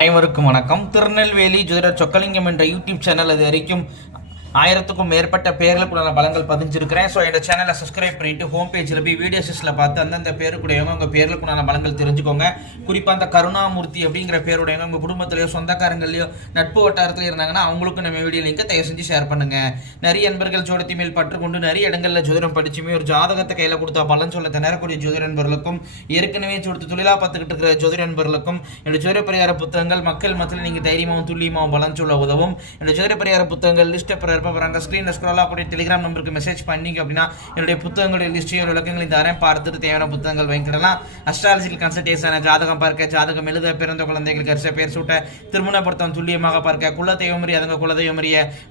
அனைவருக்கும் வணக்கம். திருநெல்வேலி ஜோதிடர் சொக்கலிங்கம் என்ற யூடியூப் சேனல் அது வரைக்கும் ஆயிரத்துக்கும் மேற்பட்ட பேர்களுக்குள்ள பலங்கள் பதிஞ்சிருக்கிறேன். ஸோ என்னோட சேனலை சப்ஸ்கிரைப் பண்ணிட்டு ஹோம் பேஜில் போய் வீடியோஸில் பார்த்து அந்தந்த பேருக்குடையவங்க உங்கள் பேர்களுக்குண்டான பலங்கள் தெரிஞ்சுக்கோங்க. குறிப்பாக அந்த கருணாமூர்த்தி அப்படிங்கிற பேருடையவங்க உங்கள் குடும்பத்திலையோ சொந்தக்காரங்களையோ நட்பு வட்டாரத்தில் இருந்தாங்கன்னா அவங்களுக்கும் நம்ம வீடியோ லிங்கை தயவு செஞ்சு ஷேர் பண்ணுங்க. நிறைய நண்பர்கள் ஜோடத்தி மேல் பற்றுக்கொண்டு நிறைய இடங்களில் ஜோதிடம் படிச்சுமே ஒரு ஜாதகத்தை கையில் கொடுத்தா பலன் சொல்ல திணறக்கூடிய ஜோதிட நண்பர்களுக்கும் ஏற்கனவே சொடுத்து தொழிலாக பார்த்துக்கிட்டு இருக்கிற ஜோதிட நண்பர்களுக்கும் என்னோட ஜோதிட பரிகார புத்தகங்கள் மக்கள் மத்தியில் நீங்கள் தைரியமாகவும் துல்லியமாகவும் பலன் சொல்ல உதவும். என்னோட ஜோதிட பரிகார புத்தகங்கள் லிஸ்ட் பிற இருப்ப ஸ்க்ரீனில் ஸ்க்ரோலாக கூடிய டெலிகிராம் நம்பருக்கு மெசேஜ் பண்ணீங்க அப்படின்னா என்னுடைய புத்தகங்களுடைய லிஸ்ட்டையும் விளக்கங்களையும் தரேன். பார்த்துட்டு தேவையான புத்தகங்கள் வாங்கிக்கிடலாம். அஸ்ட்ராலஜிக்கல் கன்சல்டேஷன் ஜாதகம் பார்க்க ஜாதகம் எழுத பிறந்த குழந்தைகளுக்கு அரிச பேர் சூட்ட திருமண பொருத்தம் துல்லியமாக பார்க்க குலதெய்வமரி அதுங்க குல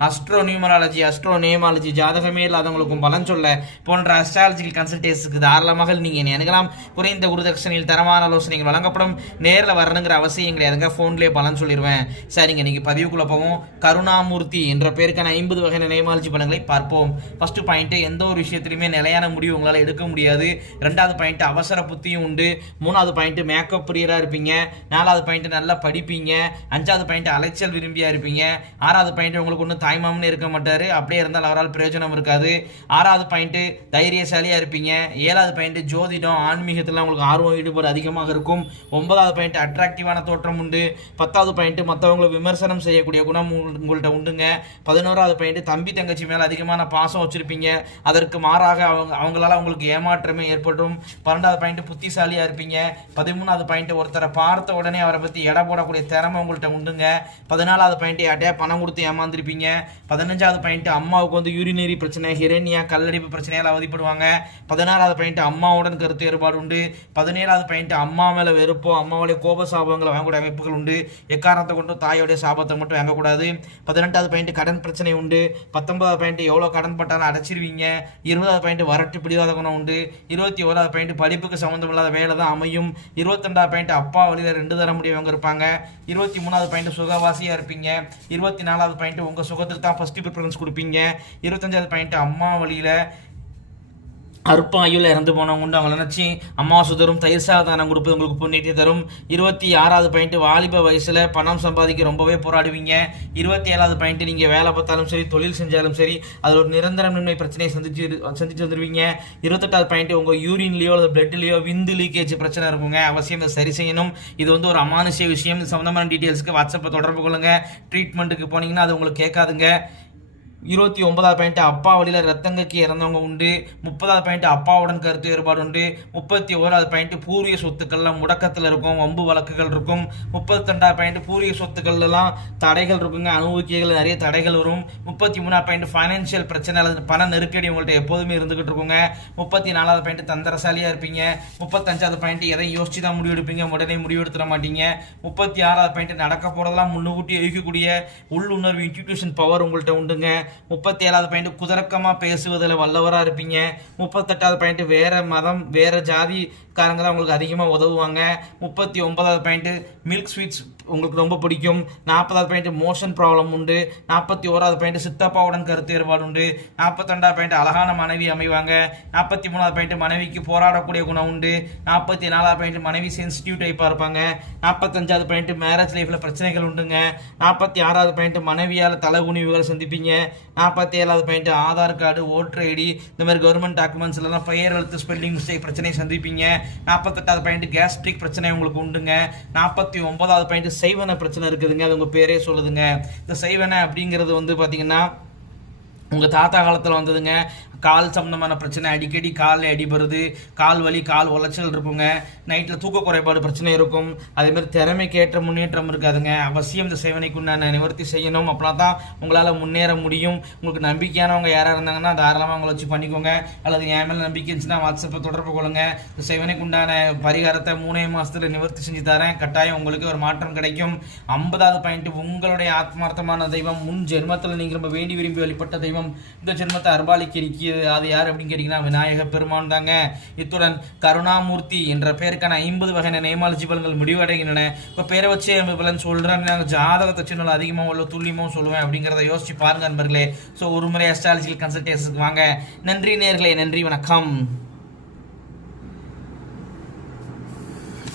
அஸ்ட்ரோ நியூமராலஜி அஸ்ட்ரோ நேமாலஜி ஜாதகமே இல்லாதவங்களுக்கும் பலன் சொல்ல போன்ற அஸ்ட்ராலஜிக்கல் கன்சல்டேஷனுக்கு தாராளமாக நீங்கள் எனக்கெல்லாம் குறைந்த குருதட்சணையில் தரமான ஆலோசனைகள் வழங்கப்படும். நேரில் வரணுங்கிற அவசியம் கிடையாதுங்க. ஃபோன்லேயே பலன் சொல்லிடுவேன் சரிங்க இன்னைக்கு பதிவுக்குள்ள போவோம். கருணாமூர்த்தி என்ற பேருக்கான ஐம்பது வகையான நேமாலஜி பலன்களை பார்ப்போம். ஃபர்ஸ்ட் பாயிண்ட் எந்த ஒரு விஷயத்திலுமே நிலையான முடிவு உங்களால் எடுக்க முடியாது. ரெண்டாவது பாயிண்ட் அவசர புத்தியும் உண்டு. மூணாவது பாயிண்ட் மேக்கப் பிரியராக இருப்பீங்க. நாலாவது பாயிண்ட் நல்லா படிப்பீங்க. அஞ்சாவது பாயிண்ட் அலைச்சல் விரும்பியா இருப்பீங்க. ஆறாவது பாயிண்ட் உங்களுக்கு ஒன்றும் தாய்மாமன்னு இருக்க மாட்டார். அப்படியே இருந்தால் அவரால் பிரயோஜனம் இருக்காது. ஆறாவது பாயிண்ட் தைரியசாலியாக இருப்பீங்க. ஏழாவது பாயிண்ட் ஜோதிடம் ஆன்மீகத்தில் உங்களுக்கு ஆர்வம் ஈடுபாடு அதிகமாக இருக்கும். ஒன்பதாவது பாயிண்ட் அட்ராக்டிவான தோற்றம் உண்டு. பத்தாவது பாயிண்ட் மற்றவங்களை விமர்சனம் செய்யக்கூடிய குணம் உங்கள்- உண்டுங்க. பதினோராவது பாயிண்ட் தம்பி தங்கச்சி மேலே அதிகமான பாசம் வச்சுருப்பீங்க. அதற்கு மாறாக அவங்க அவங்களால உங்களுக்கு ஏமாற்றமே ஏற்படும். பன்னெண்டாவது பாயிண்ட் புத்திசாலியாக இருப்பீங்க. பதிமூணாவது பாயிண்ட் ஒருத்தரை பார்த்த உடனே அவரை பற்றி எடை போடக்கூடிய திறமை உங்கள்கிட்ட உண்டுங்க. பதினாலாவது பாயிண்ட் யார்ட்டே பணம் கொடுத்து ஏமாந்துருப்பீங்க. பதினஞ்சாவது பாயிண்ட் அம்மாவுக்கு வந்து யூரினரி பிரச்சனை ஹிரேனியா கல்லடிப்பு பிரச்சனையால் அவதிப்படுவாங்க. பதினாறாவது பாயிண்ட் அம்மாவுடன் கருத்து வேறுபாடு உண்டு. பதினேழாவது பாயிண்ட் அம்மா மேலே வெறுப்போ அம்மாவுடைய கோப சாபங்களை வாங்கக்கூடிய அமைப்புகள் உண்டு. எக்காரணத்தை கொண்டு தாயோடைய சாபத்தை மட்டும் வாங்கக்கூடாது. பதினெட்டாவது பாயிண்ட் கடன் பிரச்சனை உண்டு. பத்தொன்பதாவது பாயிண்ட் எவ்வளோ கடன் பட்டாலும் அடைச்சிருவீங்க? இருபதாவது பாயிண்ட் வரட்டு பிடிவாத குணம் உண்டு. இருபத்தி ஓராவது பாயிண்ட் படிப்புக்கு சம்மந்தமில்லாத வேலை தான் அமையும். இருபத்தெண்டாவது பாயிண்ட் அப்பா வழியில் ரெண்டு தர முடியவங்க இருப்பாங்க. இருபத்தி மூணாவது பாயிண்ட் சுகவாசியாக இருப்பீங்க. இருபத்தி நாலாவது பாயிண்ட் உங்கள் சுகத்துக்கு தான் ஃபஸ்ட்டு ப்ரிஃபரன்ஸ் கொடுப்பீங்க. இருபத்தஞ்சாவது பாயிண்ட் அம்மா வழியில் அற்பாயுள் இறந்து போனவங்க உண்டு. அவங்களை நினச்சி அமாவாசை தரும் தயிர் சாதானம் கொடுப்பது உங்களுக்கு புண்ணியத்தை தரும். இருபத்தி ஆறாவது பாயிண்ட் வாலிப வயசில் பணம் சம்பாதிக்க ரொம்பவே போராடுவீங்க. இருபத்தி ஏழாவது பாயிண்ட் நீங்கள் வேலை பார்த்தாலும் சரி தொழில் செஞ்சாலும் சரி அதில் ஒரு நிரந்தரமின்மை பிரச்சனையை சந்திச்சு சந்திச்சு வந்துடுவீங்க இருபத்தெட்டாவது பாயிண்ட் உங்கள் யூரின்லேயோ அல்லது பிளட்லேயோ விந்து லீக்கேஜ் பிரச்சனை இருக்குங்க. அவசியம் இதை சரி செய்யணும். இது வந்து ஒரு அமானுஷ்ய விஷயம். சம்மந்தமான டீட்டெயில்ஸ்க்கு வாட்ஸ்அப்பை தொடர்பு கொள்ளுங்கள் ட்ரீட்மெண்ட்டுக்கு போனீங்கன்னா அது உங்களுக்கு கேட்காதுங்க. இருபத்தி ஒன்பதாவது பாயிண்ட் அப்பா வழியில் ரத்தங்கக்கு இறந்தவங்க உண்டு. முப்பதாவது பாயிண்ட் அப்பாவுடன் கருத்து வேறுபாடு உண்டு. முப்பத்தி ஓராவது பாயிண்ட் பூர்வீக சொத்துக்கள்லாம் முடக்கத்தில் இருக்கும் வம்பு வழக்குகள் இருக்கும். முப்பத்தி ரெண்டாவது பாயிண்ட் பூர்வீக சொத்துக்கள்லாம் தடைகள் இருக்குங்க அனுபவிக்கைகள் நிறைய தடைகள் வரும். முப்பத்தி மூணாவது பாயிண்ட் ஃபைனான்சியல் பிரச்சனை அல்லது பண நெருக்கடி உங்கள்கிட்ட எப்போதுமே இருந்துகிட்டு இருக்குங்க. முப்பத்தி நாலாவது பாயிண்ட் தந்திரசாலியாக இருப்பீங்க. முப்பத்தஞ்சாவது பாயிண்ட் எதையும் யோசிச்சு தான் முடிவெடுப்பீங்க உடனே முடிவெடுத்துட மாட்டீங்க. முப்பத்தி ஆறாவது பாயிண்ட் நடக்க போகிறதெல்லாம் முன்னுக்கூட்டி யோசிக்கக்கூடிய உள்ளுணர்வு இன்ஸ்டிடியூஷன் பவர் உங்கள்கிட்ட உண்டுங்க. முப்பத்தி ஏழாவது பாயிண்ட் குதர்க்கமாக பேசுவதில் வல்லவராக இருப்பீங்க. முப்பத்தெட்டாவது பாயிண்ட் வேறு மதம் வேறு ஜாதி காரங்க தான் உங்களுக்கு அதிகமாக உதவுவாங்க. முப்பத்தி ஒன்பதாவது பாயிண்ட்டு மில்க் ஸ்வீட்ஸ் உங்களுக்கு ரொம்ப பிடிக்கும். நாற்பதாவது பாயிண்ட் மோஷன் ப்ராப்ளம் உண்டு. நாற்பத்தி ஓராவது பாயிண்ட் சித்தப்பாவுடன் கருத்து வேறுபாடு உண்டு. நாற்பத்தெண்டாவது பாயிண்ட் அழகான மனைவி அமைவாங்க. நாற்பத்தி மூணாவது பாயிண்ட் மனைவிக்கு போராடக்கூடிய குணம் உண்டு. நாற்பத்தி நாலாவது பாயிண்ட் மனைவி சென்சிட்டிவ் டைப்பாக இருப்பாங்க. நாற்பத்தஞ்சாவது பாயிண்ட் மேரேஜ் லைஃப்பில் பிரச்சனைகள் உண்டுங்க. நாற்பத்தி ஆறாவது பாயிண்ட் மனைவியால் தலைகுனிவுகள் சந்திப்பீங்க. நாற்பத்தி ஏழாவது point Aadhaar card voter ID இந்த மாதிரி கவர்மெண்ட் டாக்குமெண்ட்ஸ்லாம் பெயர் எழுத்து ஸ்பெல்லிங் மிஸ்டேக் பிரச்சனை சந்திப்பீங்க. நாற்பத்தெட்டாவது பாயிண்ட் கேஸ்ட்ரிக் பிரச்சனை உங்களுக்கு உண்டுங்க. நாற்பத்தி ஒன்பதாவது பாயிண்ட் செய்வன பிரச்சனை இருக்குதுங்க. அது உங்கள் பேரே சொல்லுதுங்க. இந்த செய்வன அப்படிங்கிறது வந்து பார்த்தீங்கன்னா உங்கள் தாத்தா காலத்தில் வந்ததுங்க. கால் சம்மந்தமான பிரச்சனை அடிக்கடி காலில் அடிபடுறது கால் வலி கால் உளைச்சல் இருக்குங்க. நைட்டில் தூக்க குறைபாடு பிரச்சனை இருக்கும். அதே மாதிரி திறமைக்கேற்ற முன்னேற்றம் இருக்காதுங்க. அவசியம் இந்த சேவனைக்குண்டான நிவர்த்தி செய்யணும். அப்படின்னா தான் உங்களால் முன்னேற முடியும். உங்களுக்கு நம்பிக்கையானவங்க யாராக இருந்தாங்கன்னா தாராளமாக அவங்கள வச்சு பண்ணிக்கோங்க. அல்லது என் மேலே நம்பிக்கை இருந்துச்சுன்னா வாட்ஸ்அப்பை தொடர்பு கொள்ளுங்க. இந்த சேவனைக்குண்டான பரிகாரத்தை மூணே மாதத்தில் நிவர்த்தி செஞ்சு தரேன். கட்டாயம் உங்களுக்கு ஒரு மாற்றம் கிடைக்கும். ஐம்பதாவது பாயிண்ட் உங்களுடைய ஆத்மார்த்தமான தெய்வம். முன் ஜென்மத்தில் நீங்கள் ரொம்ப வேண்டி விரும்பி வழிபட்ட தெய்வம். இந்த ஜென்மத்தை அர்பாலிக்கு இருக்கிறது அது யார் அப்படின்னு கேட்டிங்கன்னா விநாயக பெருமான் தாங்க. இத்துடன் கருணாமூர்த்தி என்ற பெயருக்கான ஐம்பது வகையான நேமாலஜி பலன்கள் முடிவடைகின்றன. இப்போ பேரை வச்சு பலன் சொல்கிறேன் நாங்கள் ஜாதகத்தை சின்ன அதிகமாக உள்ள துல்லியமாக சொல்லுவேன் அப்படிங்கிறத யோசிச்சு பாருங்க நண்பர்களே. ஸோ ஒரு முறை அஸ்ட்ராலஜிக்கல் கன்சல்டேஷனுக்கு வாங்க. நன்றி நேர்களே நன்றி வணக்கம்.